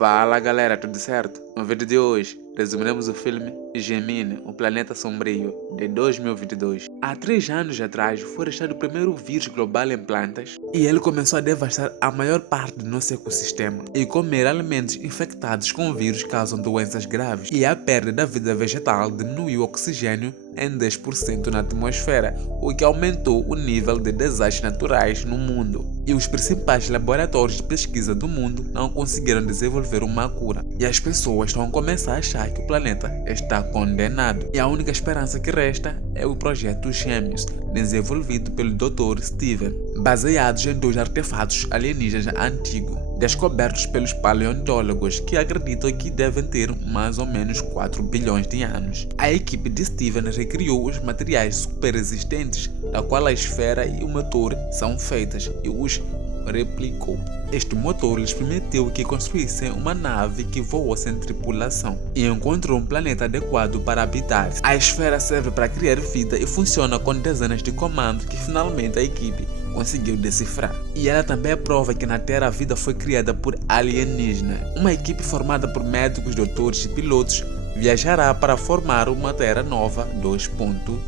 Fala galera, tudo certo? No vídeo de hoje, resumiremos o filme Gemini, o Planeta Sombrio, de 2022. Há 3 anos atrás, foi achado o primeiro vírus global em plantas e ele começou a devastar a maior parte do nosso ecossistema. E comer alimentos infectados com o vírus causam doenças graves e a perda da vida vegetal diminuiu o oxigênio em 10% na atmosfera, o que aumentou o nível de desastres naturais no mundo. E os principais laboratórios de pesquisa do mundo não conseguiram desenvolver uma cura. E as pessoas estão a começar a achar que o planeta está condenado. E a única esperança que resta é o projeto Gêmeos, desenvolvido pelo Dr. Steven, baseados em 2 artefatos alienígenas antigos, descobertos pelos paleontólogos, que acreditam que devem ter mais ou menos 4 bilhões de anos. A equipe de Steven recriou os materiais super resistentes, da qual a esfera e o motor são feitas, e os replicou. Este motor lhes permitiu que construíssem uma nave que voou sem tripulação e encontrou um planeta adequado para habitar. A esfera serve para criar vida e funciona com dezenas de comandos que finalmente a equipe conseguiu decifrar. E ela também prova que na Terra a vida foi criada por alienígenas. Uma equipe formada por médicos, doutores e pilotos viajará para formar uma Terra nova 2.0,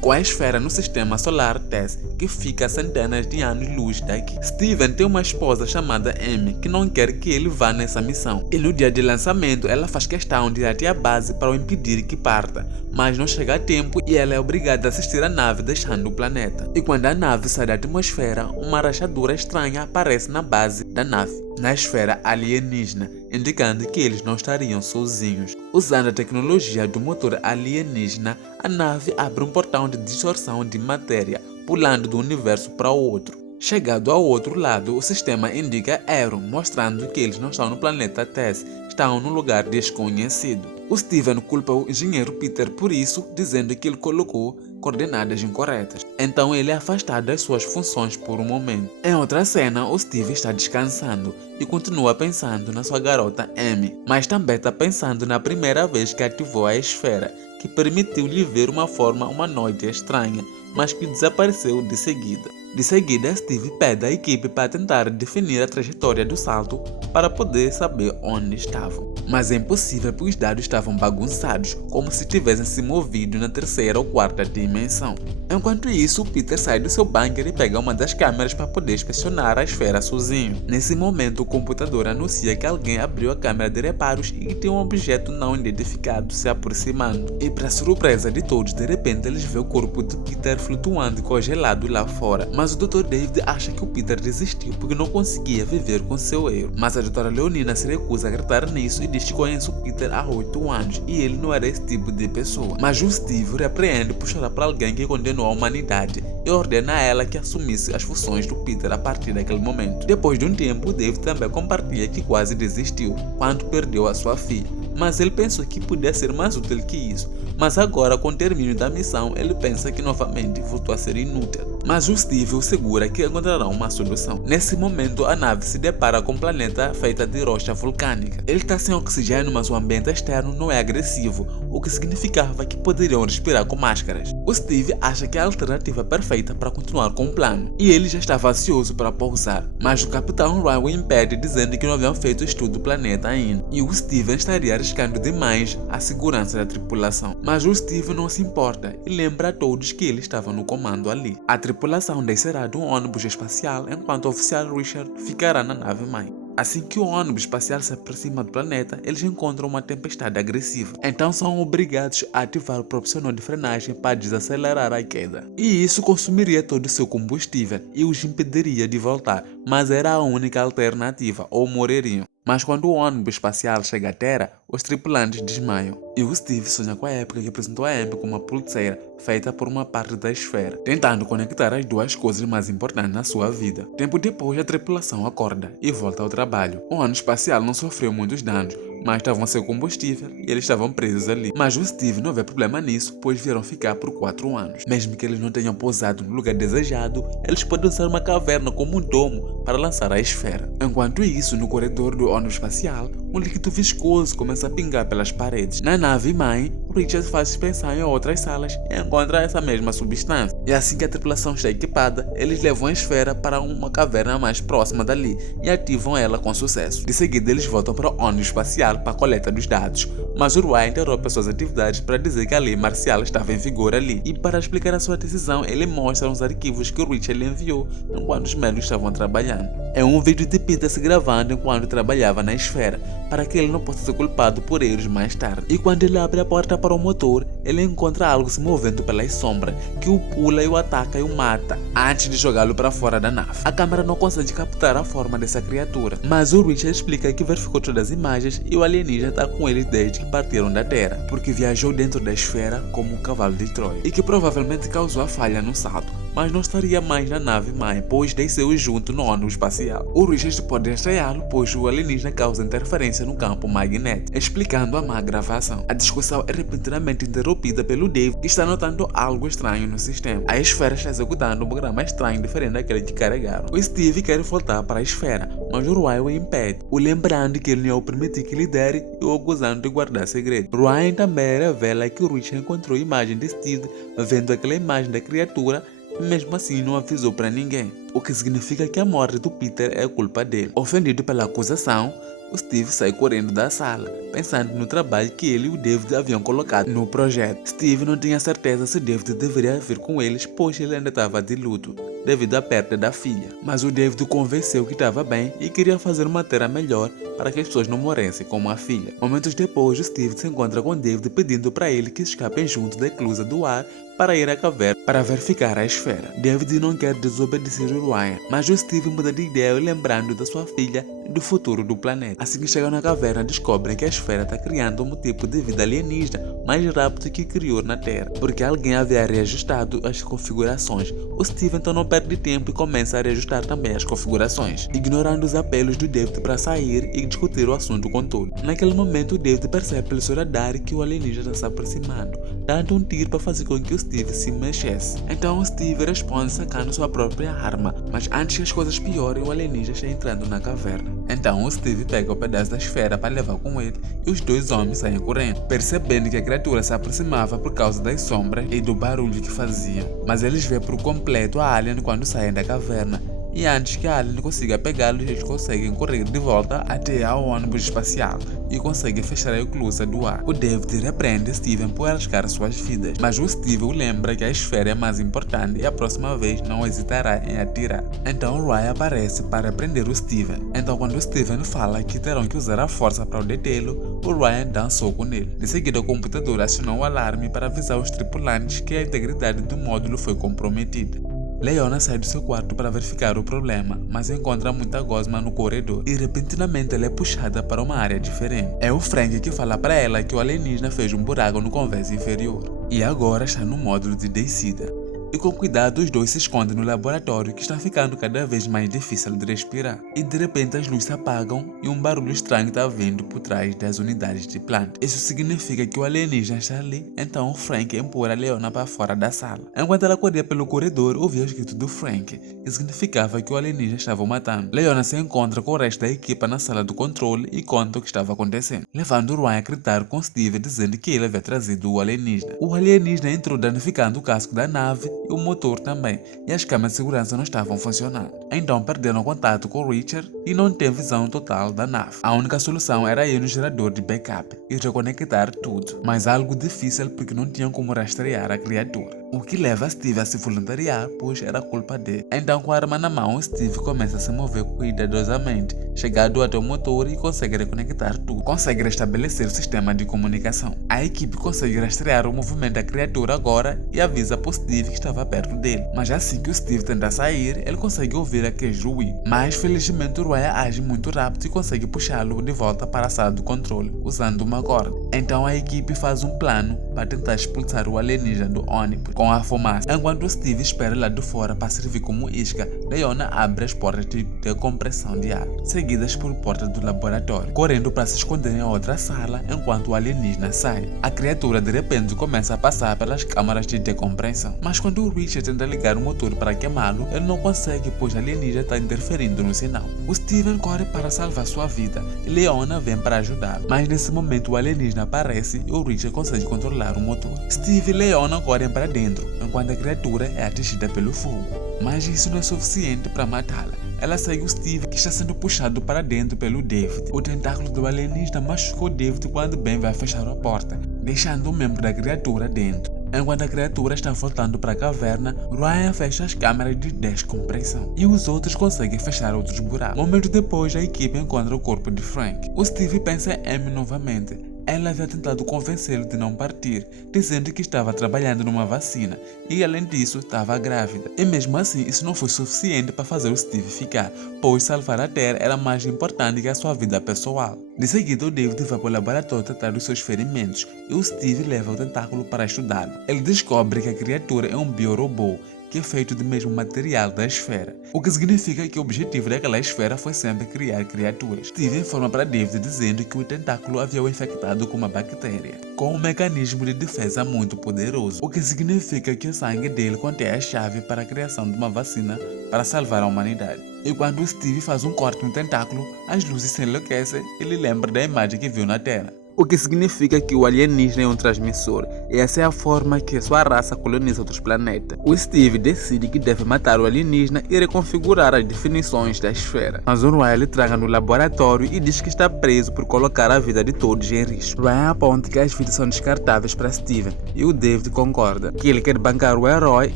com a esfera no sistema solar TESS, que fica a centenas de anos-luz daqui. Steven tem uma esposa chamada Amy, que não quer que ele vá nessa missão. E no dia de lançamento, ela faz questão de ir até a base para o impedir que parta, mas não chega a tempo e ela é obrigada a assistir a nave deixando o planeta. E quando a nave sai da atmosfera, uma rachadura estranha aparece na base da nave, na esfera alienígena, indicando que eles não estariam sozinhos. Usando a tecnologia do motor alienígena, a nave abre um portão de distorção de matéria, pulando de um universo para o outro. Chegado ao outro lado, o sistema indica Aero, mostrando que eles não estão no planeta TESS, estão num lugar desconhecido. O Steven culpa o engenheiro Peter por isso, dizendo que ele colocou coordenadas incorretas. Então ele é afastado das suas funções por um momento. Em outra cena, o Steve está descansando e continua pensando na sua garota Amy, mas também está pensando na primeira vez que ativou a esfera, que permitiu-lhe ver uma forma humanoide estranha, mas que desapareceu de seguida. De seguida, Steve pede à equipe para tentar definir a trajetória do salto para poder saber onde estavam. Mas é impossível porque os dados estavam bagunçados, como se tivessem se movido na 3ª ou 4ª dimensão. Enquanto isso, Peter sai do seu bunker e pega uma das câmeras para poder inspecionar a esfera sozinho. Nesse momento, o computador anuncia que alguém abriu a câmera de reparos e que tem um objeto não identificado se aproximando. E para surpresa de todos, de repente eles vê o corpo de Peter flutuando e congelado lá fora. Mas o Dr. David acha que o Peter desistiu porque não conseguia viver com seu erro. Mas a Dra. Leonina se recusa a acreditar nisso e diz que conhece o Peter há 8 anos e ele não era esse tipo de pessoa. Mas o Steve repreende por chorar para alguém que condenou a humanidade e ordena a ela que assumisse as funções do Peter a partir daquele momento. Depois de um tempo, o David também compartilha que quase desistiu quando perdeu a sua filha, mas ele pensou que podia ser mais útil que isso. Mas agora, com o término da missão, ele pensa que novamente voltou a ser inútil. Mas o Steve o segura que encontrará uma solução. Nesse momento, a nave se depara com um planeta feito de rocha vulcânica. Ele está sem oxigênio, mas o ambiente externo não é agressivo, o que significava que poderiam respirar com máscaras. O Steve acha que é a alternativa perfeita para continuar com o plano, e ele já estava ansioso para pousar. Mas o Capitão Ryan o impede, dizendo que não haviam feito estudo do planeta ainda, e o Steven estaria arriscando demais a segurança da tripulação. Mas o Steve não se importa e lembra a todos que ele estava no comando ali. A tripulação descerá de um ônibus espacial enquanto o oficial Richard ficará na nave-mãe. Assim que o ônibus espacial se aproxima do planeta, eles encontram uma tempestade agressiva. Então são obrigados a ativar o propulsor de frenagem para desacelerar a queda. E isso consumiria todo o seu combustível e os impediria de voltar, mas era a única alternativa, ou morreriam. Mas quando o ônibus espacial chega à Terra, os tripulantes desmaiam. E o Steve sonha com a época que apresentou a Amy com uma pulseira feita por uma parte da esfera, tentando conectar as duas coisas mais importantes na sua vida. Tempo depois, a tripulação acorda e volta ao trabalho. O ônibus espacial não sofreu muitos danos, mas estavam sem combustível e eles estavam presos ali. Mas o Steve não vê problema nisso, pois vieram ficar por 4 anos. Mesmo que eles não tenham pousado no lugar desejado, eles podem usar uma caverna como um domo para lançar a esfera. Enquanto isso, no corredor do ônibus espacial, um líquido viscoso começa a pingar pelas paredes. Na nave mãe, Richard faz pensar em outras salas e encontra essa mesma substância. E assim que a tripulação está equipada, eles levam a esfera para uma caverna mais próxima dali e ativam ela com sucesso. De seguida, eles voltam para o ônibus espacial para a coleta dos dados, mas o Ryan interrompe suas atividades para dizer que a lei marcial estava em vigor ali. E para explicar a sua decisão, ele mostra os arquivos que o Richard lhe enviou enquanto os médicos estavam trabalhando. É um vídeo de Peter se gravando enquanto trabalhava na esfera, para que ele não possa ser culpado por eles mais tarde. E quando ele abre a porta para o motor, ele encontra algo se movendo pelas sombras, que o pula e o ataca e o mata, antes de jogá-lo para fora da nave. A câmera não consegue captar a forma dessa criatura, mas o Richard explica que verificou todas as imagens e o alienígena está com ele desde que partiram da Terra, porque viajou dentro da esfera como um cavalo de Troia, e que provavelmente causou a falha no salto, mas não estaria mais na nave mãe, pois desceu junto no ônibus espacial. O Richard pode estranhá-lo, pois o alienígena causa interferência no campo magnético, explicando a má gravação. A discussão é repentinamente interrompida pelo Dave, que está notando algo estranho no sistema. A esfera está executando um programa estranho diferente daquele que carregaram. O Steve quer voltar para a esfera, mas o Ryan o impede, o lembrando que ele não o permitiu que lidere e o acusando de guardar segredo. Ryan também revela que o Richard encontrou a imagem de Steve vendo aquela imagem da criatura, e mesmo assim não avisou para ninguém, o que significa que a morte do Peter é culpa dele. Ofendido pela acusação, o Steve sai correndo da sala, pensando no trabalho que ele e o David haviam colocado no projeto. Steve não tinha certeza se David deveria vir com eles, pois ele ainda estava de luto, devido à perda da filha. Mas o David o convenceu que estava bem e queria fazer uma terra melhor para que as pessoas não morressem como a filha. Momentos depois, o Steve se encontra com David pedindo para ele que escapem junto da eclusa do ar para ir à caverna para verificar a esfera. David não quer desobedecer o Ryan, mas o Steve muda de ideia lembrando da sua filha e do futuro do planeta. Assim que chegam na caverna, descobrem que a esfera está criando um tipo de vida alienígena mais rápido que criou na Terra, porque alguém havia reajustado as configurações. O Steve então não perde tempo e começa a reajustar também as configurações, ignorando os apelos do David para sair e discutir o assunto com todos. Naquele momento, o David percebe pelo seu radar que o alienígena está se aproximando, dando um tiro para fazer com que o Steve se mexesse. Então o Steve responde sacando sua própria arma, mas antes que as coisas piorem, o alienígena está entrando na caverna. Então o Steve pega o pedaço da esfera para levar com ele e os dois homens saem correndo, percebendo que a criatura se aproximava por causa das sombras e do barulho que faziam. Mas eles veem por completo a alien quando saem da caverna. E antes que a alien consiga pegá-los, eles conseguem correr de volta até ao ônibus espacial e conseguem fechar a eclusa do ar. O David repreende Steven por arriscar suas vidas, mas o Steve o lembra que a esfera é mais importante e a próxima vez não hesitará em atirar. Então o Ryan aparece para prender o Steven. Então quando o Steven fala que terão que usar a força para o detê-lo, o Ryan dá um soco nele. De seguida o computador acionou o alarme para avisar os tripulantes que a integridade do módulo foi comprometida. Leona sai do seu quarto para verificar o problema, mas encontra muita gosma no corredor e repentinamente ela é puxada para uma área diferente. É o Frank que fala para ela que o alienígena fez um buraco no convés inferior e agora está no módulo de descida. E com cuidado os dois se escondem no laboratório, que está ficando cada vez mais difícil de respirar. E de repente as luzes se apagam e um barulho estranho está vindo por trás das unidades de planta. Isso significa que o alienígena está ali, então o Frank empurra a Leona para fora da sala. Enquanto ela corria pelo corredor, ouvia o grito do Frank, que significava que o alienígena estava o matando. Leona se encontra com o resto da equipa na sala do controle e conta o que estava acontecendo, levando o Ryan a gritar com Steve dizendo que ele havia trazido o alienígena. O alienígena entrou danificando o casco da nave e o motor também, e as câmeras de segurança não estavam funcionando. Então perderam contato com Richard e não tem visão total da nave. A única solução era ir no gerador de backup e reconectar tudo, mas algo difícil porque não tinham como rastrear a criatura. O que leva Steve a se voluntariar, pois era culpa dele. Então com a arma na mão, Steve começa a se mover cuidadosamente, chegando até o motor e consegue reconectar tudo. Consegue restabelecer o sistema de comunicação. A equipe consegue rastrear o movimento da criatura agora e avisa para Steve que estava perto dele. Mas assim que o Steve tenta sair, ele consegue ouvir aquele ruído. Mas felizmente o Ryan age muito rápido e consegue puxá-lo de volta para a sala do controle, usando uma corda. Então a equipe faz um plano para tentar expulsar o alienígena do ônibus com a fumaça, enquanto o Steve espera lá de fora para servir como isca Leona abre as portas de decompressão de ar, seguidas por portas do laboratório, correndo para se esconder em outra sala enquanto o alienígena sai. A criatura de repente começa a passar pelas câmaras de decompressão, mas quando o Richard tenta ligar o motor para queimá-lo, ele não consegue, pois o alienígena está interferindo no sinal. O Steven corre para salvar sua vida e Leona vem para ajudar, mas nesse momento o alienígena aparece e o Richard consegue controlar o motor. Steve e Leona correm para dentro, enquanto a criatura é atingida pelo fogo. Mas isso não é suficiente para matá-la. Ela segue o Steve, que está sendo puxado para dentro pelo David. O tentáculo do alienígena machucou David quando Ben vai fechar a porta, deixando um membro da criatura dentro. Enquanto a criatura está voltando para a caverna, Ryan fecha as câmeras de descompressão e os outros conseguem fechar outros buracos. Momento depois, a equipe encontra o corpo de Frank. O Steve pensa em Amy novamente. Ela havia tentado convencê-lo de não partir, dizendo que estava trabalhando numa vacina e, além disso, estava grávida. E mesmo assim, isso não foi suficiente para fazer o Steve ficar, pois salvar a Terra era mais importante que a sua vida pessoal. De seguida, o David vai para o laboratório tratar dos seus ferimentos e o Steve leva o tentáculo para estudá-lo. Ele descobre que a criatura é um biorobô, que é feito do mesmo material da esfera, o que significa que o objetivo daquela esfera foi sempre criar criaturas. Steve informa para David dizendo que o tentáculo havia o infectado com uma bactéria, com um mecanismo de defesa muito poderoso, o que significa que o sangue dele contém a chave para a criação de uma vacina para salvar a humanidade. E quando Steve faz um corte no tentáculo, as luzes se enlouquecem e ele lembra da imagem que viu na Terra. O que significa que o alienígena é um transmissor, e essa é a forma que sua raça coloniza outros planetas. O Steve decide que deve matar o alienígena e reconfigurar as definições da esfera. Mas o Ryan lhe traga no laboratório e diz que está preso por colocar a vida de todos em risco. Ryan aponta que as vidas são descartáveis para Steven, e o David concorda que ele quer bancar o herói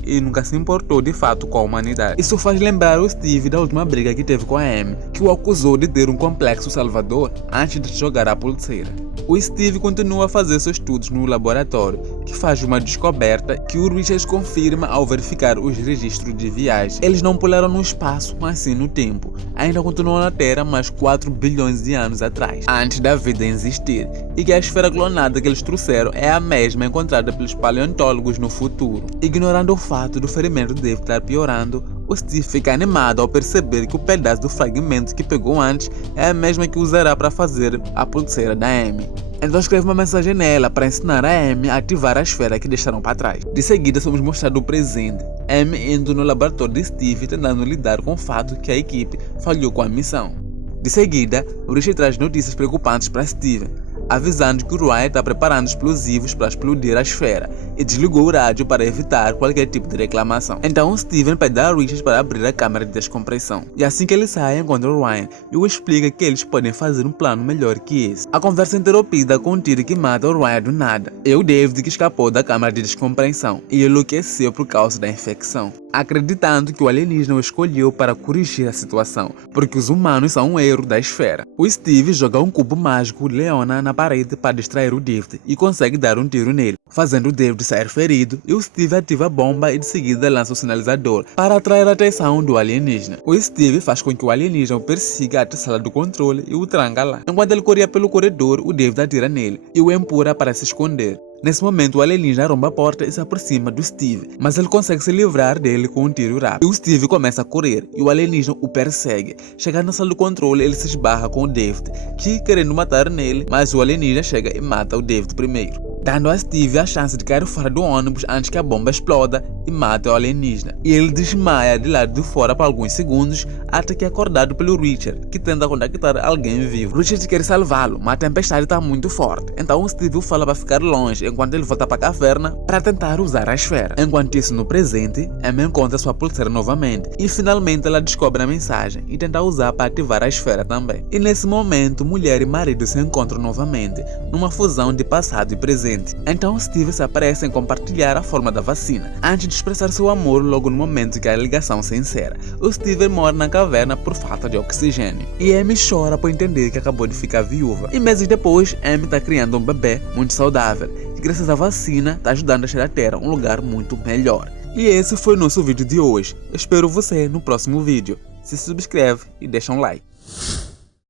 e nunca se importou de fato com a humanidade. Isso faz lembrar o Steve da última briga que teve com a Amy, que o acusou de ter um complexo salvador antes de jogar a pulseira. O Steve continua a fazer seus estudos no laboratório, que faz uma descoberta que o Richard confirma ao verificar os registros de viagem. Eles não pularam no espaço, mas sim no tempo. Ainda continuam na Terra mais 4 bilhões de anos atrás, antes da vida existir, e que a esfera clonada que eles trouxeram é a mesma encontrada pelos paleontólogos no futuro. Ignorando o fato do ferimento deve estar piorando, o Steve fica animado ao perceber que o pedaço do fragmento que pegou antes é a mesma que usará para fazer a pulseira da Amy. Então escreve uma mensagem nela para ensinar a Amy a ativar a esfera que deixaram para trás. De seguida somos mostrados o presente, Amy indo no laboratório de Steve tentando lidar com o fato que a equipe falhou com a missão. De seguida, o Richard traz notícias preocupantes para Steven, avisando que o Ryan está preparando explosivos para explodir a esfera e desligou o rádio para evitar qualquer tipo de reclamação. Então Steven pede a Richard para abrir a câmara de descompressão. E assim que ele sai, encontra o Ryan e o explica que eles podem fazer um plano melhor que esse. A conversa é interrompida com um tiro que mata o Ryan do nada. É o David que escapou da câmara de descompressão e enlouqueceu por causa da infecção, acreditando que o alienígena o escolheu para corrigir a situação, porque os humanos são um erro da esfera. O Steve joga um cubo mágico Leona na parede para distrair o David e consegue dar um tiro nele, fazendo o David sair ferido, e o Steve ativa a bomba e de seguida lança o sinalizador para atrair a atenção do alienígena. O Steve faz com que o alienígena o persiga até a sala do controle e o tranca lá. Enquanto ele corria pelo corredor, o David atira nele e o empurra para se esconder. Nesse momento, o alienígena arromba a porta e se aproxima do Steve, mas ele consegue se livrar dele com um tiro rápido. E o Steve começa a correr e o alienígena o persegue. Chegando na sala do controle, ele se esbarra com o David, que querendo matar nele, mas o alienígena chega e mata o David primeiro, dando a Steve a chance de cair fora do ônibus antes que a bomba exploda e mate o alienígena. E ele desmaia de lado de fora por alguns segundos, até que é acordado pelo Richard, que tenta contactar alguém vivo. Richard quer salvá-lo, mas a tempestade está muito forte, então o Steve o fala para ficar longe enquanto ele volta para a caverna para tentar usar a esfera. Enquanto isso, no presente, Amy encontra sua pulseira novamente e finalmente ela descobre a mensagem e tenta usar para ativar a esfera também. E nesse momento, mulher e marido se encontram novamente, numa fusão de passado e presente. Então Steve se apressa em compartilhar a forma da vacina, antes de expressar seu amor logo no momento que a ligação se encerra. O Steve morre na caverna por falta de oxigênio, e Amy chora por entender que acabou de ficar viúva. E meses depois, Amy está criando um bebê muito saudável, que graças à vacina está ajudando a deixar a Terra um lugar muito melhor. E esse foi o nosso vídeo de hoje. Eu espero você no próximo vídeo. Se subscreve e deixa um like.